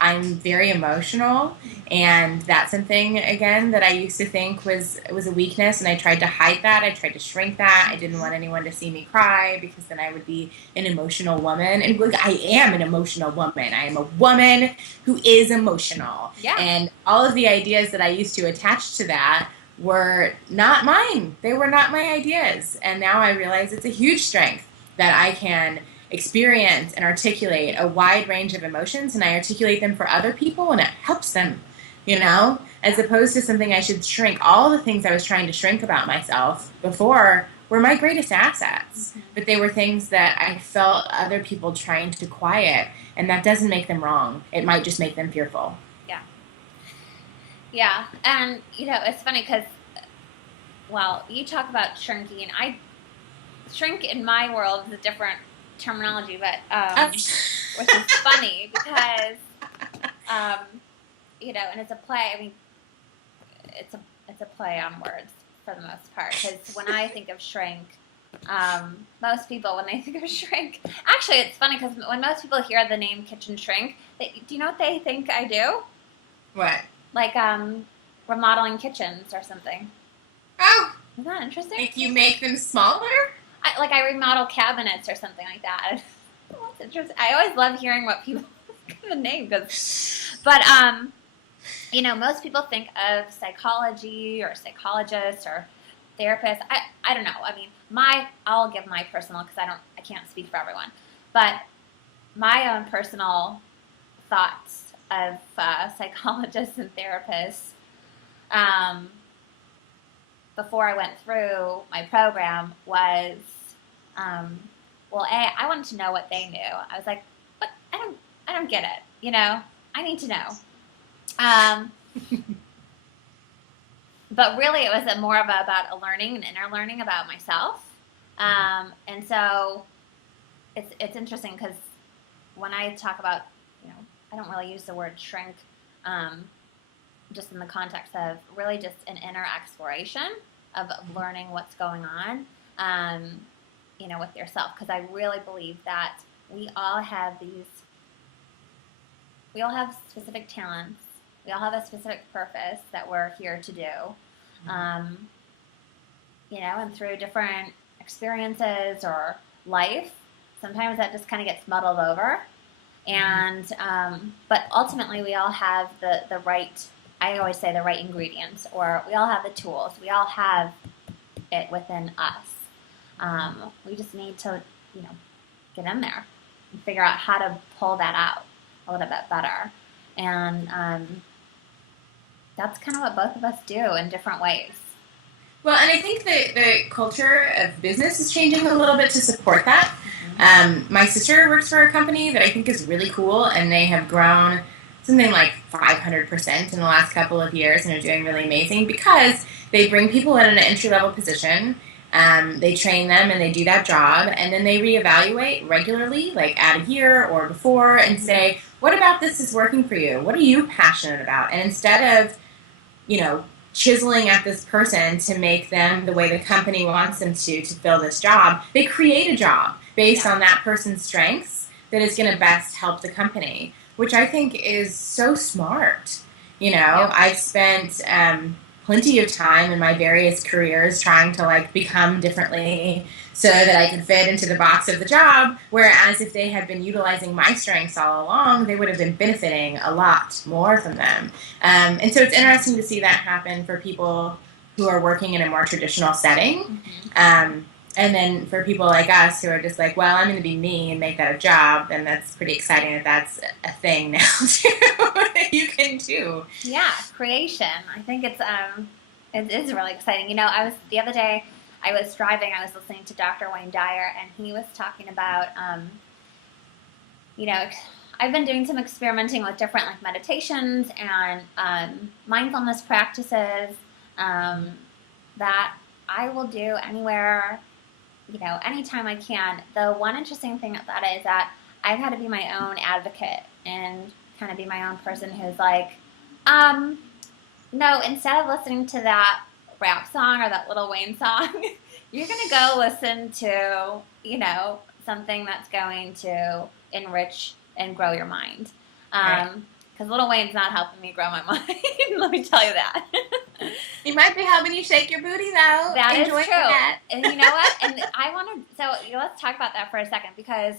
I'm very emotional, and that's something, again, that I used to think was a weakness, and I tried to hide that. I tried to shrink that. I didn't want anyone to see me cry because then I would be an emotional woman. And look, I am an emotional woman. I am a woman who is emotional. Yeah. And all of the ideas that I used to attach to that were not mine. They were not my ideas. And now I realize it's a huge strength that I can experience and articulate a wide range of emotions, and I articulate them for other people, and it helps them, as opposed to something I should shrink. All the things I was trying to shrink about myself before were my greatest assets, but they were things that I felt other people trying to quiet, and that doesn't make them wrong. It might just make them fearful. Yeah, and it's funny because, well, you talk about shrinking. Shrink in my world is a different terminology, but which is funny because and it's a play. I mean, it's a play on words for the most part, because when I think of shrink, most people, when they think of shrink, actually it's funny because when most people hear the name kitchen shrink, do you know what they think I do? What? Like remodeling kitchens or something. Oh, isn't that interesting? Like you make them smaller? I remodel cabinets or something like that. That's interesting. I always love hearing what people think of the name, but most people think of psychology or psychologists or therapists. I don't know. I mean, I'll give my personal, because I can't speak for everyone, but my own personal thoughts of psychologists and therapists before I went through my program was, I wanted to know what they knew. I was like, but I don't get it. I need to know. But really, it was more about a learning, an inner learning about myself. And so it's interesting because when I talk about, I don't really use the word shrink, just in the context of really just an inner exploration of learning what's going on, with yourself. Because I really believe that we all have specific talents. We all have a specific purpose that we're here to do. And through different experiences or life, sometimes that just kind of gets muddled over. And but ultimately, we all have the right, I always say the right ingredients, or we all have the tools. We all have it within us. We just need to, get in there and figure out how to pull that out a little bit better. And that's kind of what both of us do in different ways. Well, and I think that the culture of business is changing a little bit to support that. My sister works for a company that I think is really cool, and they have grown something like 500% in the last couple of years and are doing really amazing because they bring people in an entry-level position, they train them and they do that job, and then they reevaluate regularly, like at a year or before, and say, what about this is working for you? What are you passionate about? And instead of, chiseling at this person to make them the way the company wants them to fill this job, they create a job based on that person's strengths that is going to best help the company, which I think is so smart. I've spent plenty of time in my various careers trying to become differently so that I could fit into the box of the job, whereas if they had been utilizing my strengths all along, they would have been benefiting a lot more from them. And so it's interesting to see that happen for people who are working in a more traditional setting. And then for people like us who are just like, well, I'm going to be me and make that a job, then that's pretty exciting that that's a thing now too that you can do. Yeah, creation. I think it is really exciting. The other day I was driving, I was listening to Dr. Wayne Dyer, and he was talking about, I've been doing some experimenting with different meditations and mindfulness practices that I will do anywhere, anytime I can. The one interesting thing about it is that I've had to be my own advocate and kind of be my own person who's like, no, instead of listening to that rap song or that Lil Wayne song, you're going to go listen to, something that's going to enrich and grow your mind. Because Lil Wayne's not helping me grow my mind. Let me tell you that. He might be helping you shake your booty, though. That is true. That. And you know what? And I want to, let's talk about that for a second, because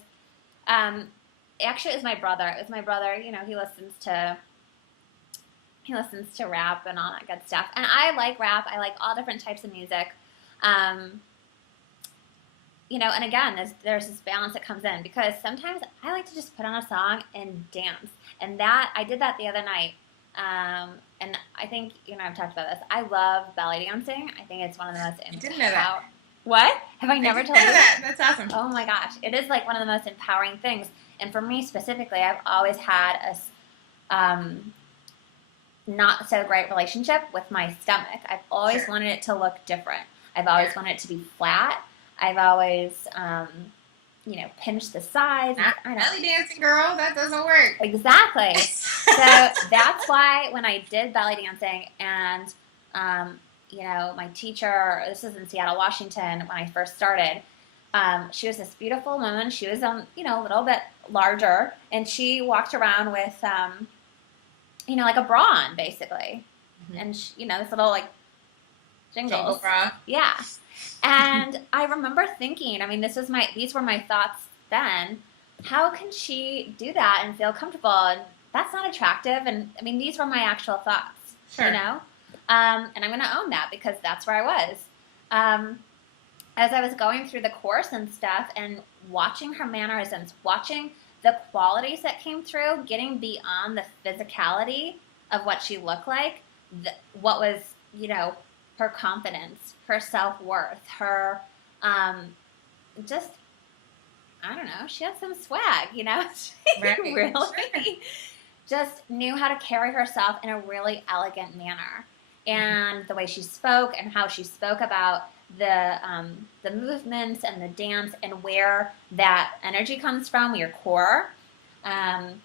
actually it was my brother. It was my brother, he listens to rap and all that good stuff. And I like rap. I like all different types of music. And again, there's this balance that comes in, because sometimes I like to just put on a song and dance. And I did that the other night. And I think, I've talked about this. I love belly dancing. I think it's one of the most I didn't know that. What? Have I never told you that? That's awesome. Oh my gosh. It is one of the most empowering things. And for me specifically, I've always had a not so great relationship with my stomach. I've always wanted it to look different. I've always wanted it to be flat. I've always, pinched the sides. Belly dancing, girl, that doesn't work. Exactly. So that's why when I did belly dancing and, my teacher, this was in Seattle, Washington, when I first started, she was this beautiful woman. She was, a little bit larger, and she walked around with, like a bra on, basically. Mm-hmm. And, this little, jingles. Bra. Yeah. And I remember thinking, these were my thoughts then. How can she do that and feel comfortable? And that's not attractive. And, these were my actual thoughts, And I'm going to own that, because that's where I was. As I was going through the course and stuff and watching her mannerisms, watching the qualities that came through, getting beyond the physicality of what she looked like, what was, her confidence, her self-worth, her, just, I don't know, she had some swag, She really just knew how to carry herself in a really elegant manner. And the way she spoke and how she spoke about the movements and the dance and where that energy comes from, your core. And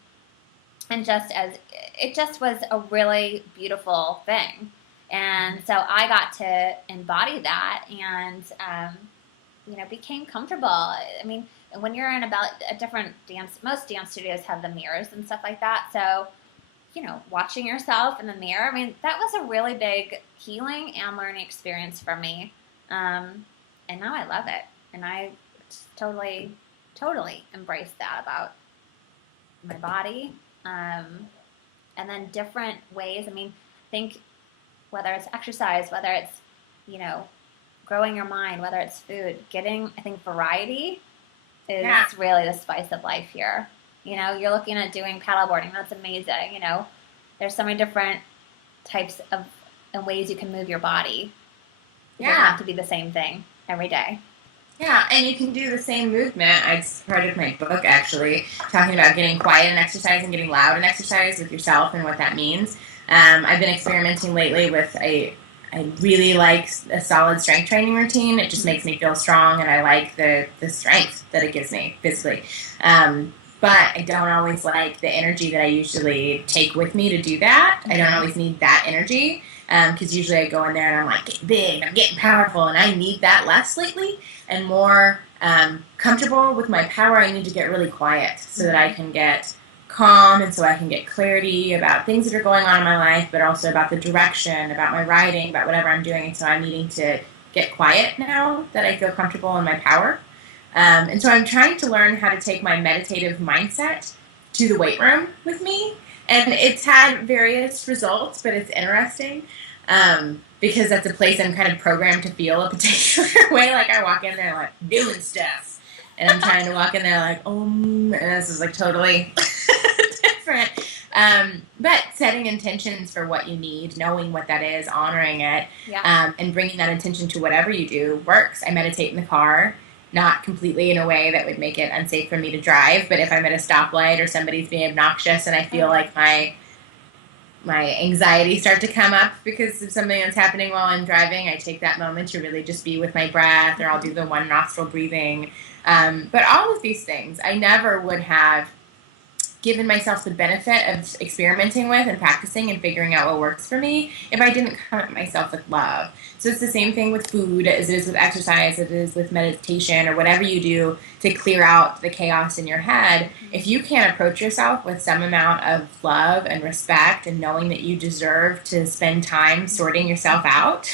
it just was a really beautiful thing. And so I got to embody that and, became comfortable. When you're in a different dance, most dance studios have the mirrors and stuff like that. So, watching yourself in the mirror, that was a really big healing and learning experience for me. And now I love it. And I totally, totally embrace that about my body. And then different ways. Think whether it's exercise, whether it's, growing your mind, whether it's food, getting, I think, variety is Yeah. really the spice of life here. You know, you're looking at doing paddleboarding. That's amazing. You know, there's so many different types of and ways you can move your body. It doesn't have Yeah. to be the same thing every day. Yeah, and you can do the same movement. I started my book actually talking about getting quiet in exercise and getting loud in exercise with yourself and what that means. I've been experimenting lately with I really like a solid strength training routine. It just makes me feel strong, and I like the strength that it gives me physically. But I don't always like the energy that I usually take with me to do that. I don't always need that energy because usually I go in there and I'm like, getting big, I'm getting powerful, and I need that less lately and more comfortable with my power. I need to get really quiet so that I can get calm and so I can get clarity about things that are going on in my life, but also about the direction, about my writing, about whatever I'm doing. And so I'm needing to get quiet now that I feel comfortable in my power. And so I'm trying to learn how to take my meditative mindset to the weight room with me. And it's had various results, but it's interesting because that's a place I'm kind of programmed to feel a particular way. Like I walk in there like doing stuff. And I'm trying to walk in there like, and this is like totally different. But setting intentions for what you need, knowing what that is, honoring it, and bringing that intention to whatever you do works. I meditate in the car. Not completely in a way that would make it unsafe for me to drive, but if I'm at a stoplight or somebody's being obnoxious and I feel like my anxiety start to come up because of something that's happening while I'm driving, I take that moment to really just be with my breath, or I'll do the one nostril breathing. But all of these things, I never would have given myself the benefit of experimenting with and practicing and figuring out what works for me if I didn't come at myself with love. So it's the same thing with food as it is with exercise, as it is with meditation, or whatever you do to clear out the chaos in your head. If you can't approach yourself with some amount of love and respect and knowing that you deserve to spend time sorting yourself out,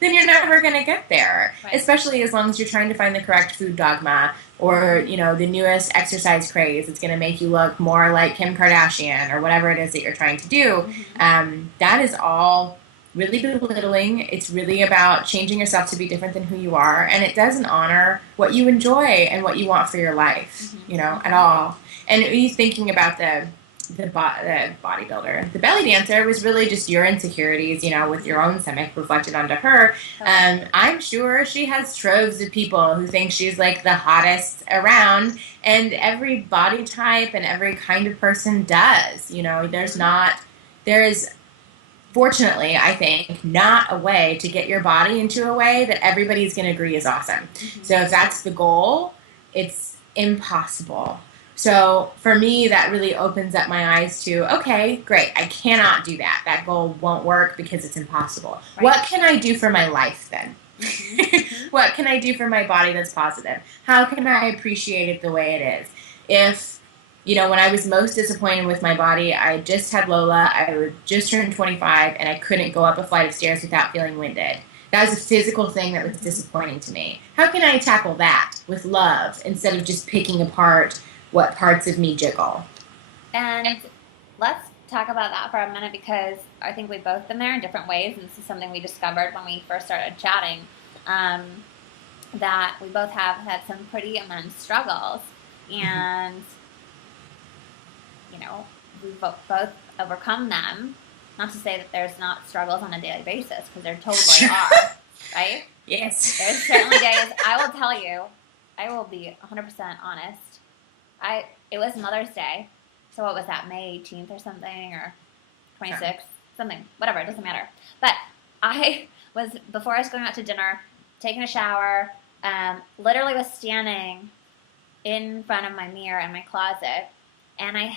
then you're never going to get there, especially as long as you're trying to find the correct food dogma or, the newest exercise craze. It's going to make you look more like Kim Kardashian or whatever it is that you're trying to do. That is all really belittling. It's really about changing yourself to be different than who you are. And it doesn't honor what you enjoy and what you want for your life, at all. And you thinking about the bodybuilder, the belly dancer was really just your insecurities, with your own stomach reflected onto her. I'm sure she has troves of people who think she's like the hottest around, and every body type and every kind of person does. There is fortunately, I think, not a way to get your body into a way that everybody's going to agree is awesome. So if that's the goal, it's impossible. So for me, that really opens up my eyes to, okay, great, I cannot do that. That goal won't work because it's impossible. What can I do for my life then? What can I do for my body that's positive? How can I appreciate it the way it is? If, when I was most disappointed with my body, I just had Lola, I was just turned 25, and I couldn't go up a flight of stairs without feeling winded. That was a physical thing that was disappointing to me. How can I tackle that with love instead of just picking apart what parts of me jiggle? And let's talk about that for a minute, because I think we've both been there in different ways, and this is something we discovered when we first started chatting, that we both have had some pretty immense struggles, and we've both overcome them. Not to say that there's not struggles on a daily basis, because there totally are, right? Yes. There's certainly days, I will tell you, I will be 100% honest. It was Mother's Day, so what was that, May 18th or something, or 26th, something, whatever, it doesn't matter. But before I was going out to dinner, taking a shower, literally was standing in front of my mirror in my closet, and I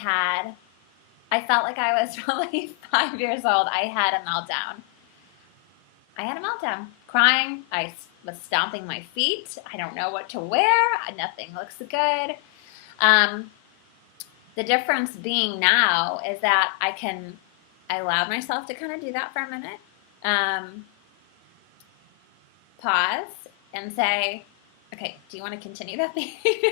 felt like I was probably 5 years old. I had a meltdown. Crying. I was stomping my feet. I don't know what to wear. Nothing looks good. The difference being now is that I allowed myself to kind of do that for a minute. Pause and say, okay, do you want to continue that behavior?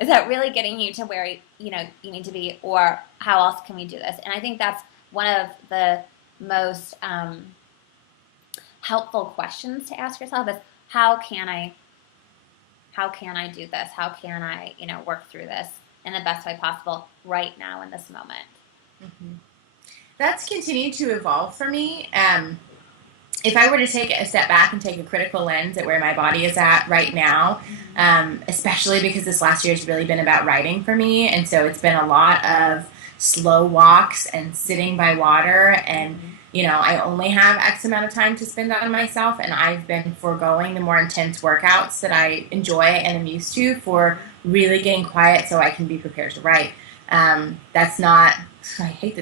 Is that really getting you to where you need to be, or how else can we do this? And I think that's one of the most helpful questions to ask yourself is, how can I do this? How can I, work through this in the best way possible right now in this moment? Mm-hmm. That's continued to evolve for me. If I were to take a step back and take a critical lens at where my body is at right now, especially because this last year has really been about writing for me, and so it's been a lot of slow walks and sitting by water, and I only have X amount of time to spend on myself, and I've been foregoing the more intense workouts that I enjoy and am used to for really getting quiet so I can be prepared to write. That's not. I hate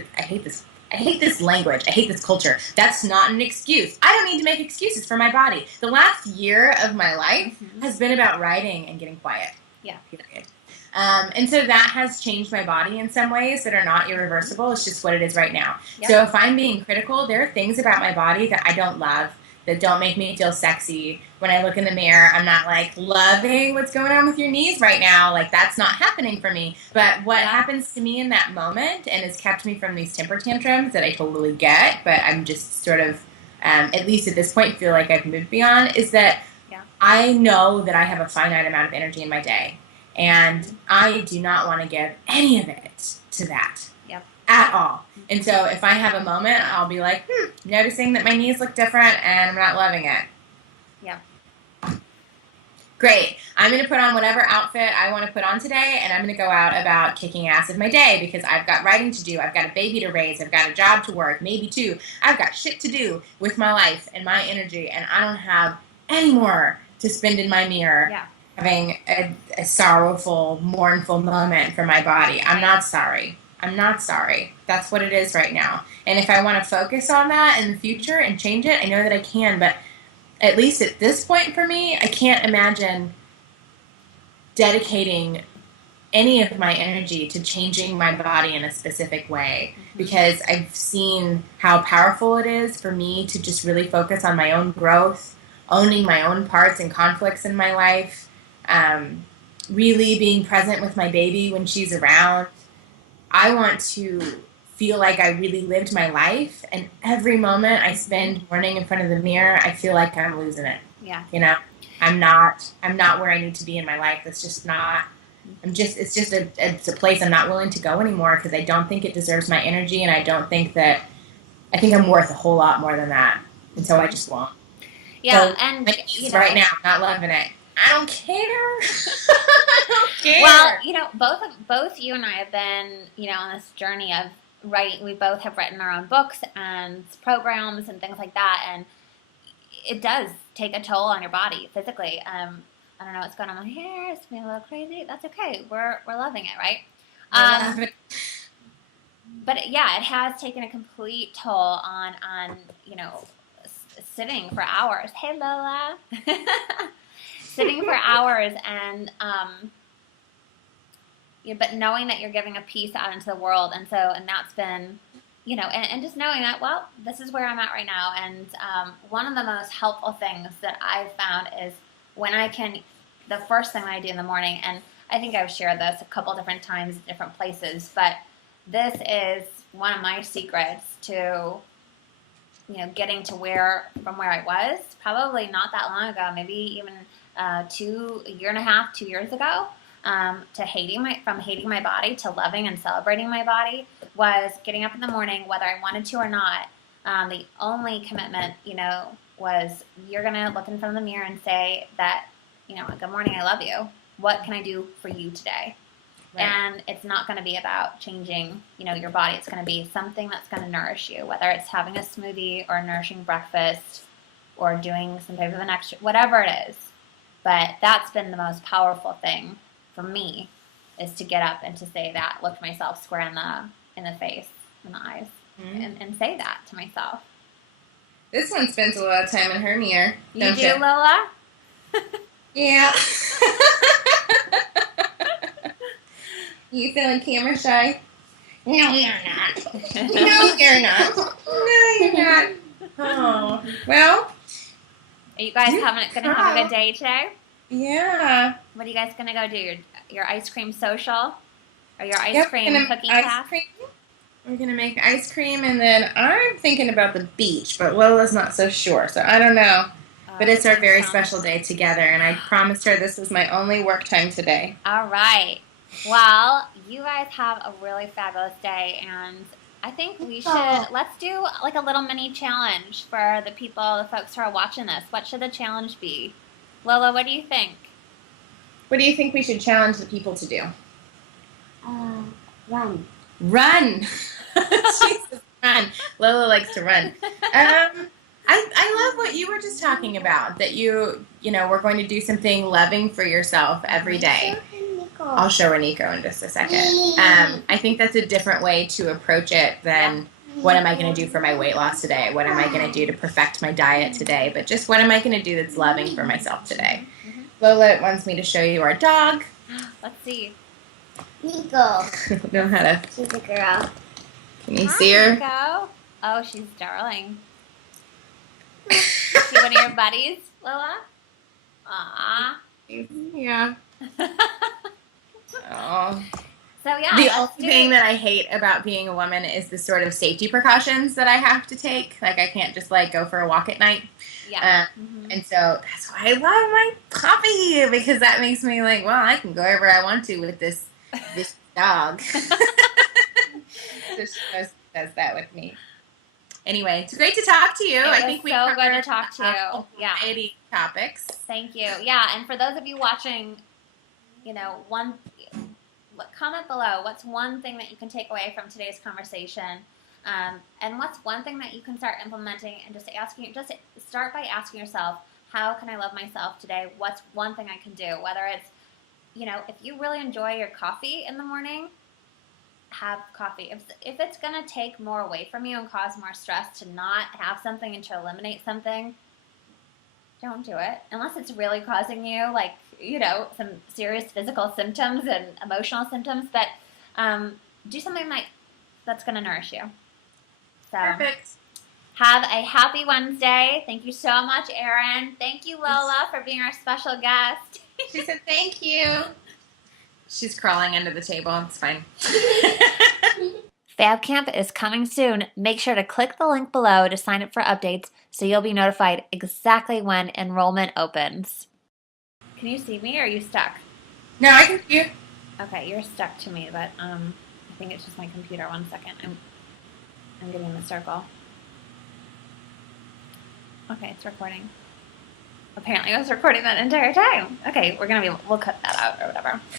this language. I hate this culture. That's not an excuse. I don't need to make excuses for my body. The last year of my life has been about writing and getting quiet. Yeah. Period. And so that has changed my body in some ways that are not irreversible. It's just what it is right now. Yep. So if I'm being critical, there are things about my body that I don't love, that don't make me feel sexy. When I look in the mirror, I'm not like loving what's going on with your knees right now. Like, that's not happening for me. But what happens to me in that moment and has kept me from these temper tantrums that I totally get, but I'm just sort of, at least at this point, feel like I've moved beyond, is that I know that I have a finite amount of energy in my day. And I do not want to give any of it to that at all. And so if I have a moment, I'll be like, noticing that my knees look different and I'm not loving it. Yeah. Great. I'm going to put on whatever outfit I want to put on today, and I'm going to go out about kicking ass of my day because I've got writing to do. I've got a baby to raise. I've got a job to work, maybe two. I've got shit to do with my life and my energy, and I don't have any more to spend in my mirror. Yeah. Having a sorrowful, mournful moment for my body. I'm not sorry. That's what it is right now. And if I want to focus on that in the future and change it, I know that I can. But at least at this point for me, I can't imagine dedicating any of my energy to changing my body in a specific way. Because I've seen how powerful it is for me to just really focus on my own growth, owning my own parts and conflicts in my life. Really being present with my baby when she's around. I want to feel like I really lived my life, and every moment I spend mourning in front of the mirror, I feel like I'm losing it. Yeah. I'm not where I need to be in my life. It's just not. It's a place I'm not willing to go anymore because I don't think it deserves my energy, and I think I'm worth a whole lot more than that, and so I just won't. Yeah, so, and right now, I'm not loving it. I don't care. I don't care. Well, both you and I have been, on this journey of writing. We both have written our own books and programs and things like that, and it does take a toll on your body physically. I don't know what's going on with my hair. It's being a little crazy. That's okay. We're loving it, right? But yeah, it has taken a complete toll on sitting for hours. Hey, Lola. Sitting for hours and but knowing that you're giving a piece out into the world, and that's been and just knowing that, well, this is where I'm at right now. And one of the most helpful things that I've found is when the first thing that I do in the morning, and I think I've shared this a couple different times at different places, but this is one of my secrets to getting to from where I was probably not that long ago, maybe even a year and a half, 2 years ago, from hating my body to loving and celebrating my body, was getting up in the morning, whether I wanted to or not. The only commitment, was you're going to look in front of the mirror and say that, good morning, I love you. What can I do for you today? Right. And it's not going to be about changing, your body. It's going to be something that's going to nourish you, whether it's having a smoothie or a nourishing breakfast or doing some type of an extra, whatever it is. But that's been the most powerful thing for me, is to get up and to say that, look myself square in the face, in the eyes, and say that to myself. This one spends a lot of time in her mirror. You do, Lola? Yeah. You feeling camera shy? No, you're not. No, you're not. No, you're not. Oh, well. Are you guys going to have a good day today? Yeah. What are you guys going to go do? Your ice cream social? Or your ice cream cookie class? We're going to make ice cream, and then I'm thinking about the beach, but Lola's not so sure, so I don't know. But it's our very special day together, and I promised her this is my only work time today. All right. Well, you guys have a really fabulous day, and I think we should let's do like a little mini challenge for the people, the folks who are watching this. What should the challenge be? Lola, what do you think? What do you think we should challenge the people to do? Run. Run! Jesus, run. Lola likes to run. I love what you were just talking about, that we're going to do something loving for yourself every day. I'll show her Nico in just a second. I think that's a different way to approach it than what am I going to do for my weight loss today? What am I going to do to perfect my diet today? But just what am I going to do that's loving for myself today? Mm-hmm. Lola wants me to show you our dog. Let's see. Nico. I don't know how to. She's a girl. Can you see her? Nico. Oh, she's darling. Is she one of your buddies, Lola? Aww. Yeah. Oh. So yeah. The only thing that I hate about being a woman is the sort of safety precautions that I have to take. Like, I can't just go for a walk at night. Yeah. And so that's why I love my puppy, because that makes me like, well, I can go wherever I want to with this dog. So she does that with me. Anyway, it's great to talk to you. I think we so covered good to talk to you. Yeah. Variety topics. Thank you. Yeah, and for those of you watching, comment below. What's one thing that you can take away from today's conversation? And what's one thing that you can start implementing, and just start by asking yourself, how can I love myself today? What's one thing I can do? Whether it's, if you really enjoy your coffee in the morning, have coffee. If it's going to take more away from you and cause more stress to not have something and to eliminate something, don't do it. Unless it's really causing you, some serious physical symptoms and emotional symptoms. But do something that's going to nourish you. So, perfect. Have a happy Wednesday. Thank you so much, Erin. Thank you, Lola, for being our special guest. She said thank you. She's crawling under the table. It's fine. Fab Camp is coming soon. Make sure to click the link below to sign up for updates so you'll be notified exactly when enrollment opens. Can you see me or are you stuck? No, I can see you. Okay, you're stuck to me, but I think it's just my computer. 1 second. I'm getting the circle. Okay, it's recording. Apparently I was recording that entire time. Okay, we'll cut that out or whatever.